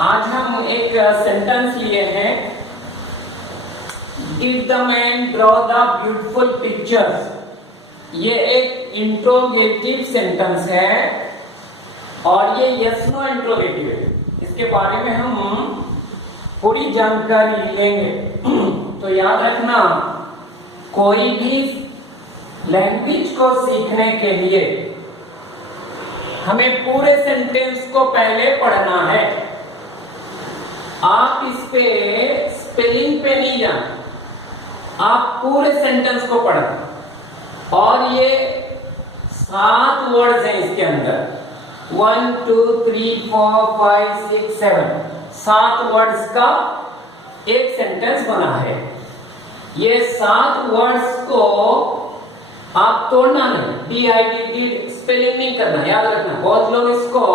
आज हम एक सेंटेंस लिए हैं, did the man draw the beautiful pictures. ये एक इंट्रोगेटिव सेंटेंस है और ये यस नो इंट्रोगेटिव है। इसके बारे में हम पूरी जानकारी लेंगे। तो याद रखना, कोई भी लैंग्वेज को सीखने के लिए हमें पूरे सेंटेंस को पहले पढ़ना है। आप इस पे स्पेलिंग पे नहीं जाना, आप पूरे सेंटेंस को पढ़ना। और ये 7 वर्ड्स हैं इसके अंदर, 1 2 3 4 5 6 7 7 वर्ड्स का एक सेंटेंस बना है। ये 7 वर्ड्स को आप तोड़ना नहीं, DID स्पेलिंग नहीं करना, याद रखना। बहुत लोग इसको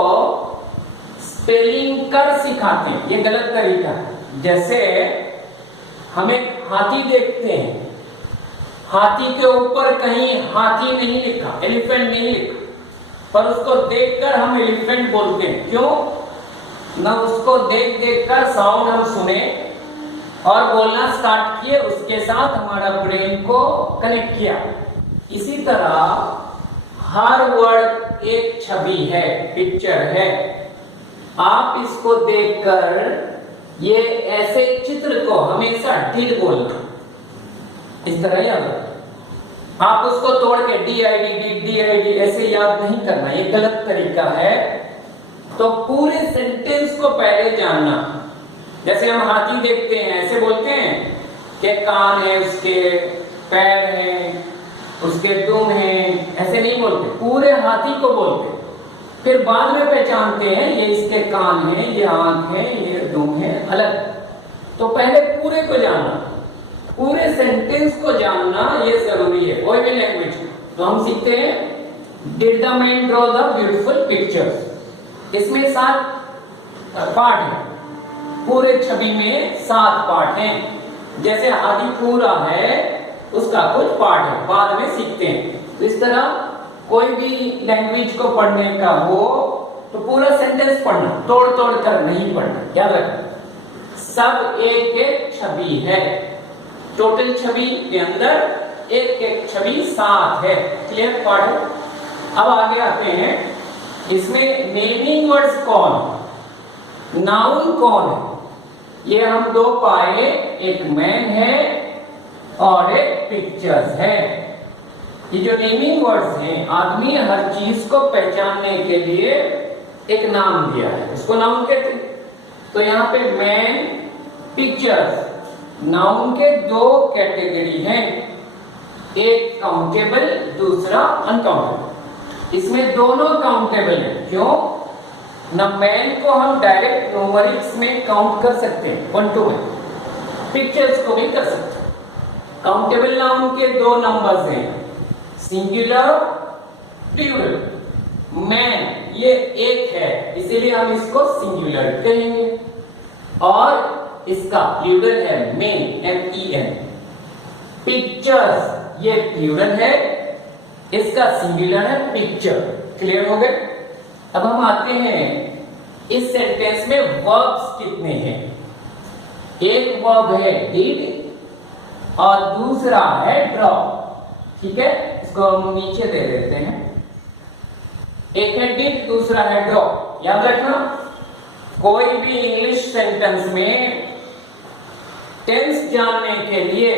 स्पेलिंग कर सिखाते हैं, ये गलत तरीका है। जैसे हम एक हाथी देखते हैं, हाथी के ऊपर कहीं हाथी नहीं लिखा, एलिफेंट नहीं लिखा, पर उसको देखकर हम एलिफेंट बोलते हैं। क्यों ना? उसको देख देख कर साउंड हम सुने और बोलना स्टार्ट किए, उसके साथ हमारा ब्रेन को कनेक्ट किया। इसी तरह हर वर्ड एक छवि है, पिक्चर है। आप इसको देखकर ये ऐसे चित्र को हमेशा डिड बोलना, इस तरह याद रखना। आप उसको तोड़ के DID ऐसे याद नहीं करना, ये गलत तरीका है। तो पूरे सेंटेंस को पहले जानना। जैसे हम हाथी देखते हैं, ऐसे बोलते हैं कि कान है उसके, पैर है उसके, दुम है, ऐसे नहीं बोलते, पूरे हाथी को बोलते। फिर बाद में पहचानते हैं ये इसके कान है, ये आंख है, ये दुम है, अलग। तो पहले पूरे को जानना, पूरे सेंटेंस को जानना ये जरूरी है कोई भी लैंग्वेज। तो हम सीखते हैं did the man draw the beautiful pictures. इसमें 7 पार्ट है, पूरे छवि में 7 पार्ट हैं। जैसे हाथी पूरा है, उसका कुछ पार्ट है, बाद में सीखते हैं। तो इस तरह कोई भी लैंग्वेज को पढ़ने का हो तो पूरा सेंटेंस पढ़ना, तोड़ तोड़ कर नहीं पढ़ना, याद रखना। सब एक एक छवि है, टोटल छवि के अंदर एक एक छवि 7 है। क्लियर पढ़ो। अब आगे आते हैं, इसमें नेमिंग वर्ड्स कौन, नाउन कौन है, ये हम 2 पाए, एक मैन है और एक पिक्चर्स है। ये जो नेमिंग वर्ड्स हैं, आदमी हर चीज को पहचानने के लिए एक नाम दिया है, इसको नाउन कहते हैं। तो यहाँ पे मैन, पिक्चर्स, नाउन के 2 कैटेगरी हैं, एक काउंटेबल, दूसरा अनकाउंटेबल। इसमें दोनों काउंटेबल है। क्यों ना? मैन को हम डायरेक्ट न्यूमेरिक्स में काउंट कर सकते हैं, 1 2 में, पिक्चर्स को भी कर सकते हैं। काउंटेबल नाउन के 2 नंबर्स हैं, सिंगुलर, प्लूरल। मैन ये एक है, इसीलिए हम इसको सिंगुलर कहेंगे, और इसका प्लूरल है मेन, MEN। पिक्चर्स ये प्लूरल है, इसका सिंगुलर है पिक्चर। क्लियर हो गए? अब हम आते हैं इस सेंटेंस में वर्ब्स कितने हैं। एक वर्ब है डिड और दूसरा है ड्रॉ। ठीक है, इसको हम नीचे दे देते हैं। एक है डिड, दूसरा है ड्रॉ। याद रखना, कोई भी इंग्लिश सेंटेंस में टेंस जानने के लिए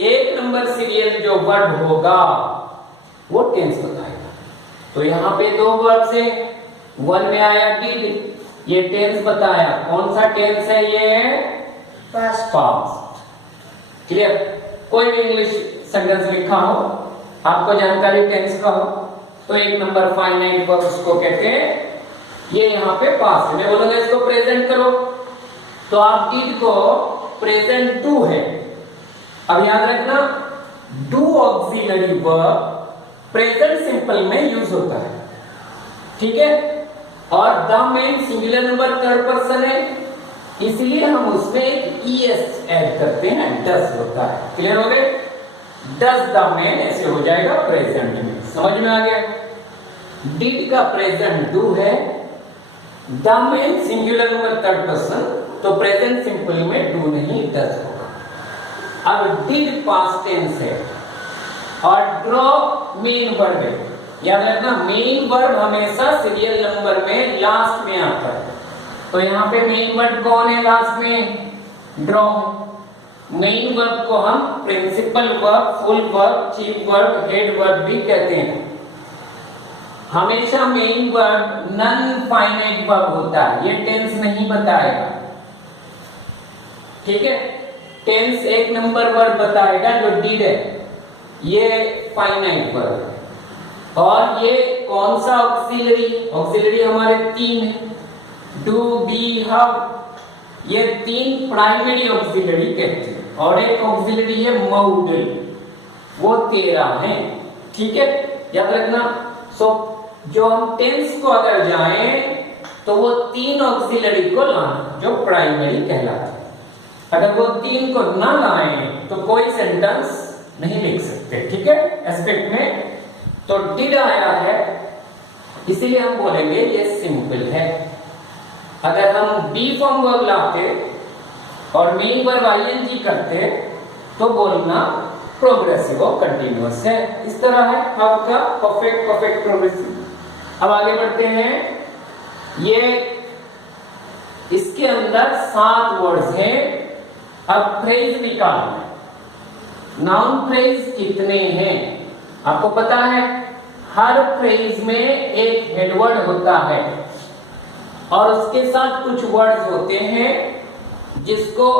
1 नंबर सीरियल जो वर्ब होगा वो टेंस बताएगा। तो यहाँ पे 2 वर्ब्स हैं, 1 में आया डिड, ये टेंस बताया। कौन सा टेंस है? ये है पास्ट। क्लियर? कोई भी इंग्लिश सेंटेंस लिखा हो, आपको जानकारी टेंस का हो, तो 1 नंबर फाइनाइट वर्ब उसको कहते हैं। ये यहाँ पे पास्ट है। मैं बोलूंगा इसको प्रेजेंट करो, तो आप डिड को प्रेजेंट टू है। अब याद रखना, do auxiliary verb present simple में यूज होता है। ठीक है? और the man singular number 3rd person है, इसलिए हम उसमें एक ES ऐड करते हैं, डस होता है। क्लियर हो गए? डस द मैन ऐसे हो जाएगा प्रेजेंट में। समझ में आ गया? डिड का प्रेजेंट डू है द में सिंगुलर नंबर थर्ड पर्सन, तो प्रेजेंट सिंपल में डू नहीं डज होगा। अब डिड पास्ट टेंस है और ड्रॉ मेन वर्ब है। याद रखना मेन वर्ब हमेशा सीरियल नंबर में लास्ट में आता है, तो यहाँ पे मेन वर्ब कौन है लास्ट में? ड्रॉ। मेन वर्ब को हम principal verb, full verb, chief verb, head verb भी कहते हैं। हमेशा main verb non finite verb होता है, ये टेंस नहीं बताएगा, ठीक है। टेंस एक नंबर वर्ब बताएगा जो डिड है, ये फाइनाइट वर्ब है। और ये कौन सा ऑक्सिलरी? ऑक्सिलरी हमारे तीन है, डू, बी, हाउ, ये तीन प्राइमरी ऑक्सिलरी कहते हैं, और एक ऑक्सिलरी है मॉडल, वो 13 है, ठीक है, याद रखना। सो जो हम टेंस को अगर जाएं तो वो तीन ऑक्सिलरी को लाना जो प्राइमरी कहलाते हैं। अगर वो तीन को ना लाएं तो कोई सेंटेंस नहीं लिख सकते, ठीक है। एस्पेक्ट में तो डिड आया है, इसीलिए हम बोलेंगे ये सिंपल है। अगर हम बी फॉर्म वर्ब लाते और मेन वर्ब आईएनजी करते तो बोलना प्रोग्रेसिव और कंटिन्यूअस है। इस तरह है आपका परफेक्ट, परफेक्ट, प्रोग्रेसिव। अब आगे बढ़ते हैं। ये इसके अंदर 7 वर्ड्स हैं। अब फ्रेज निकालना। नाउन फ्रेज कितने हैं आपको पता है? हर फ्रेज में एक हेडवर्ड होता है और उसके साथ कुछ वर्ड्स होते हैं जिसको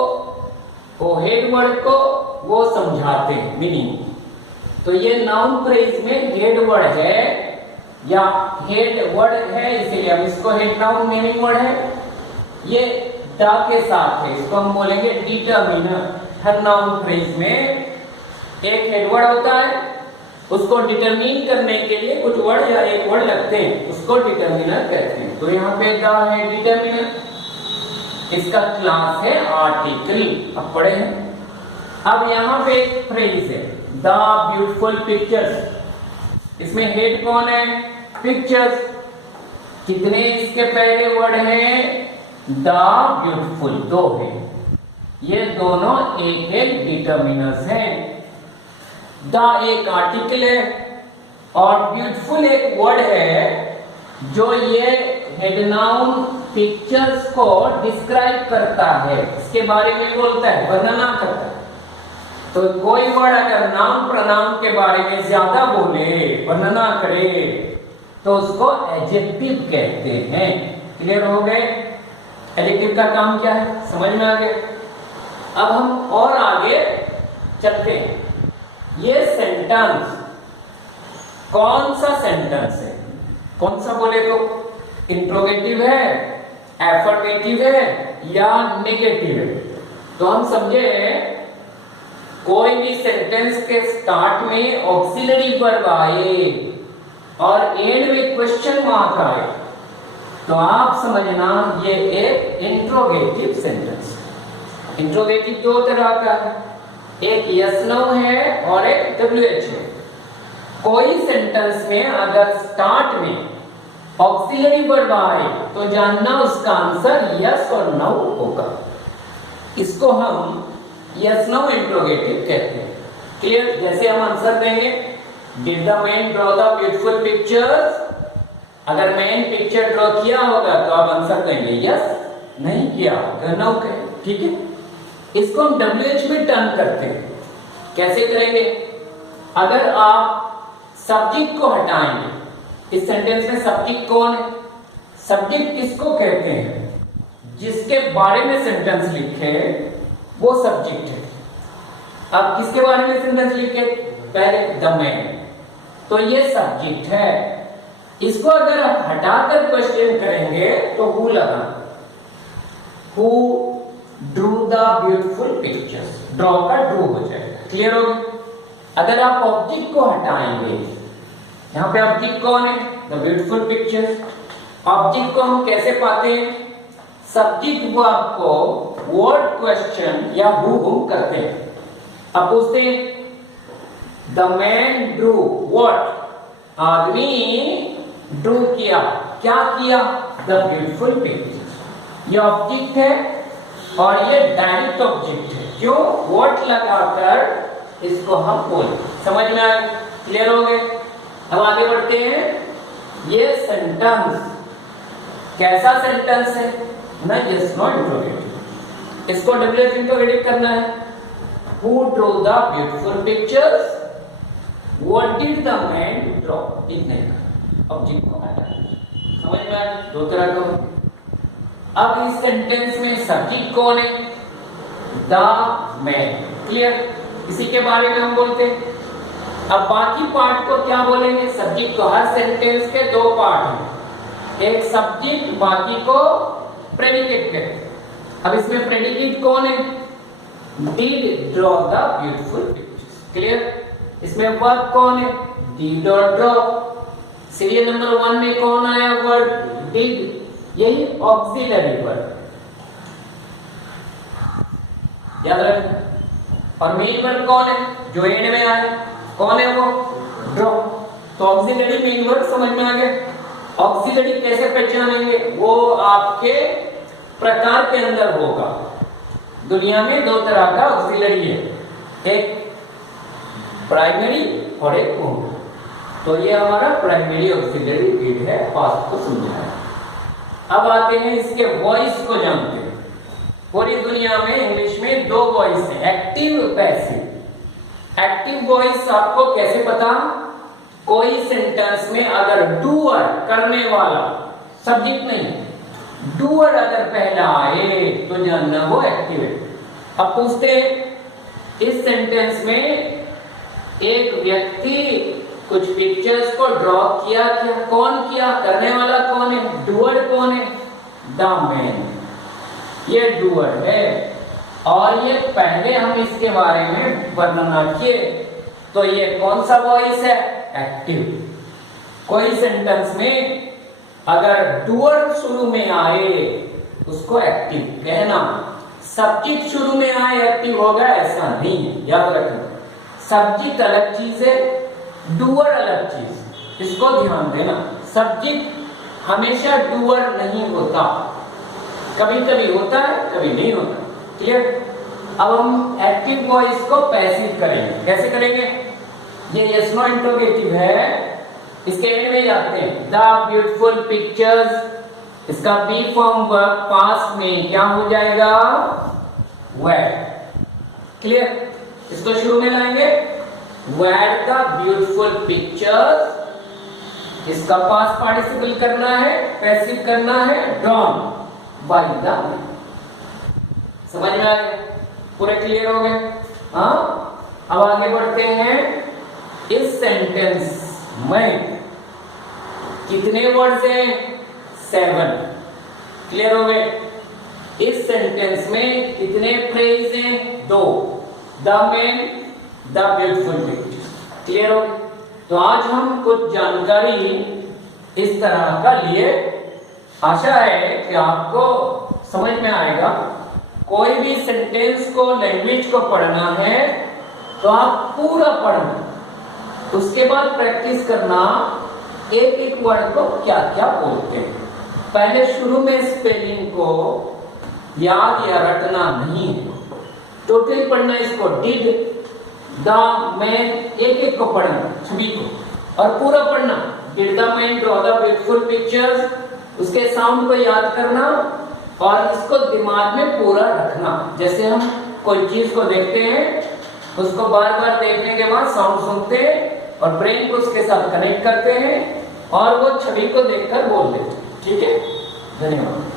वो हेडवर्ड को वो समझाते हैं मीनिंग। तो ये नाउन फ्रेज में हेडवर्ड है या हेड वर्ड है, इसीलिए हम इसको हेड नाउन मीनिंग वर्ड है। ये द के साथ है, इसको हम बोलेंगे डिटरमिनर। हर नाउन फ्रेज में एक हेडवर्ड होता है, उसको डिटरमिन करने के लिए कुछ वर्ड या एक वर्ड लगते हैं, उसको डिटरमिनर कहते हैं। तो यहाँ पे द है डिटरमिनर, इसका क्लास है आर्टिकल, अब पढ़े हैं। अब यहाँ पे एक फ्रेज है द ब्यूटीफुल पिक्चर्स, इसमें हेड कौन है? पिक्चर्स। कितने इसके पहले वर्ड हैं? द ब्यूटीफुल, 2 है, ये दोनों एक एक डिटरमिनर्स हैं। द एक आर्टिकल है और ब्यूटीफुल एक वर्ड है जो ये हेड नाउन पिक्चर्स को डिस्क्राइब करता है, इसके बारे में बोलता है, वर्णना करता है। तो कोई वर्ड अगर नाम प्रनाम के बारे में ज्यादा बोले, वर्णना करे, तो उसको एडजेक्टिव कहते हैं। क्लियर हो गए? एडजेक्टिव का काम क्या है, समझ में आ गए? अब हम और आगे चलते हैं। ये सेंटेंस कौन सा सेंटेंस है? कौन सा बोले तो? इंट्रोगेटिव है, एफर्मेटिव है या नेगेटिव है? तो हम समझे कोई भी सेंटेंस के स्टार्ट में ऑक्सिलरी वर्ब आए और एंड में क्वेश्चन मार्क आए तो आप समझना ये एक इंट्रोगेटिव सेंटेंस है। इंट्रोगेटिव 2 तरह का है, एक यस नो है और एक WH है। कोई सेंटेंस में अगर स्टार्ट में ऑक्सिलरी वर्ब आए तो जानना उसका आंसर यस और नो होगा। इसको हम यस नो इंट्रोगेटिव कहते हैं। क्लियर? जैसे हम आंसर देंगे did the man draw the beautiful pictures, अगर मैन पिक्चर ड्रॉ किया होगा तो आप आंसर देंगे यस, नहीं किया होगा नो कहें, ठीक है। इसको हम WH में टर्न करते हैं। कैसे करेंगे? अगर आप सब्जेक्ट को हटाएंगे, इस सेंटेंस में सब्जेक्ट कौन है? सब्जेक्ट किसको कहते हैं? जिसके बारे में सेंटेंस लिखे वो सब्जेक्ट है। अब किसके बारे में सेंटेंस लिखे? पहले द मैन, तो ये सब्जेक्ट है। इसको अगर आप हटाकर क्वेश्चन करेंगे तो हु लगा, who Drew the beautiful pictures, draw का ड्रू हो जाएगा। क्लियर हो गया? अगर आप ऑब्जेक्ट को हटाएंगे, यहाँ पे ऑब्जेक्ट कौन है? The beautiful pictures. ऑब्जेक्ट को हम कैसे पाते हैं? सब्जेक्ट वर्ब को वर्ड क्वेश्चन या हु करते हैं। अब पूछते हैं द मैन ड्रू व्हाट, आदमी ड्रू किया क्या किया? The beautiful picture. ये ऑब्जेक्ट है और ये डायरेक्ट ऑब्जेक्ट है। क्यों? व्हाट लगाकर इसको हम बोले। समझ में आया? क्लियर हो गए? अब आगे बढ़ते हैं। ये सेंटेंस कैसा सेंटेंस है ना? Yes no interrogative. इसको डब्ल्यूएच इंट्रोगेटिव करना है। Who draw the beautiful pictures? What did the man draw? इतने ऑब्जेक्ट को हटा। समझ में आया? दो तरह का। अब इस सेंटेंस में सब्जेक्ट कौन है? The man. क्लियर? इसी के बारे में हम बोलते हैं। अब बाकी पार्ट को क्या बोलेंगे? सब्जेक्ट को। हर सेंटेंस के दो पार्ट हैं, एक सब्जेक्ट, बाकी को प्रेडिकेट कहते हैं। अब इसमें प्रेडिकेट कौन है? Did draw the beautiful pictures. Clear? इसमें वर्ब कौन है? डिड और ड्रॉ। सीरियल नंबर 1 में कौन आया? Word did. यही ऑक्सिलरी वर्ब, याद रखना। और मेन वर्ब कौन है? जो एंड में आया, कौन है वो? ड्रॉ। तो ऑक्सिलरी मेन वर्ब समझ में आ गया। ऑक्सिलरी कैसे पहचानेंगे? वो आपके प्रकार के अंदर होगा। दुनिया में दो तरह का ऑक्सिलरी है, एक प्राइमरी और एक सेकेंडरी। तो ये हमारा प्राइमरी ऑक्सिलरी वर्ड है, पास्ट को समझाया। अब आते हैं इसके वॉइस को जानते हैं। पूरी दुनिया में इंग्लिश में दो वॉइस है, एक्टिव, पैसिव। एक्टिव वॉइस आपको कैसे पता? कोई सेंटेंस में अगर डूअर, करने वाला, सब्जेक्ट नहीं, डूअर अगर पहला आए तो जानना वो एक्टिव है। अब पूछते हैं इस सेंटेंस में एक व्यक्ति कुछ पिक्चर्स को ड्रॉ किया, कौन किया? करने वाला कौन है? डूअर कौन है? The man. ये डूअर है और ये पहले हम इसके बारे में वर्णना किए। तो ये कौन सा वॉइस है? एक्टिव। कोई सेंटेंस में अगर डूअर शुरू में आए उसको एक्टिव कहना। सब्जेक्ट शुरू में आए एक्टिव होगा ऐसा नहीं है, याद रखना। सब्जेक्ट अलग चीज है, डूअर अलग चीज, इसको ध्यान देना। सब्जेक्ट हमेशा डूअर नहीं होता, कभी कभी होता है, कभी नहीं होता। क्लियर? अब हम एक्टिव वॉइस को पैसिव करेंगे। कैसे करेंगे? ये यस नो इंट्रोगेटिव है, इसके एंड में जाते हैं। द ब्यूटीफुल पिक्चर्स, इसका बी फॉर्म वर्ब पास्ट में क्या हो जाएगा? वेर। क्लियर? इसको शुरू में लाएंगे। वेर द ब्यूटीफुल पिक्चर्स, इसका पास्ट पार्टिसिपल करना है, पैसिव करना है, ड्रॉन बाय द। समझ में आ गया? पूरे क्लियर हो गए? हाँ। अब आगे बढ़ते हैं। इस सेंटेंस में कितने वर्ड्स हैं? 7। क्लियर हो गए? इस सेंटेंस में कितने फ्रेज हैं? 2। The man, the beautiful picture. Clear हो? तो आज हम कुछ जानकारी इस तरह का लिए। आशा है कि आपको समझ में आएगा। कोई भी सेंटेंस को, लैंग्वेज को पढ़ना है तो आप पूरा पढ़ना, उसके बाद प्रैक्टिस करना एक एक वर्ड को क्या क्या बोलते हैं। पहले शुरू में स्पेलिंग को याद या रटना नहीं है, टोटल पढ़ना इसको। डिड, द मैन, एक एक को पढ़ना, सभी को, और पूरा पढ़ना। Did the man draw the beautiful pictures, उसके साउंड को याद करना और इसको दिमाग में पूरा रखना। जैसे हम कोई चीज को देखते हैं, उसको बार बार देखने के बाद साउंड सुनते हैं और ब्रेन को उसके साथ कनेक्ट करते हैं और वो छवि को देखकर बोल देते हैं। ठीक है? धन्यवाद।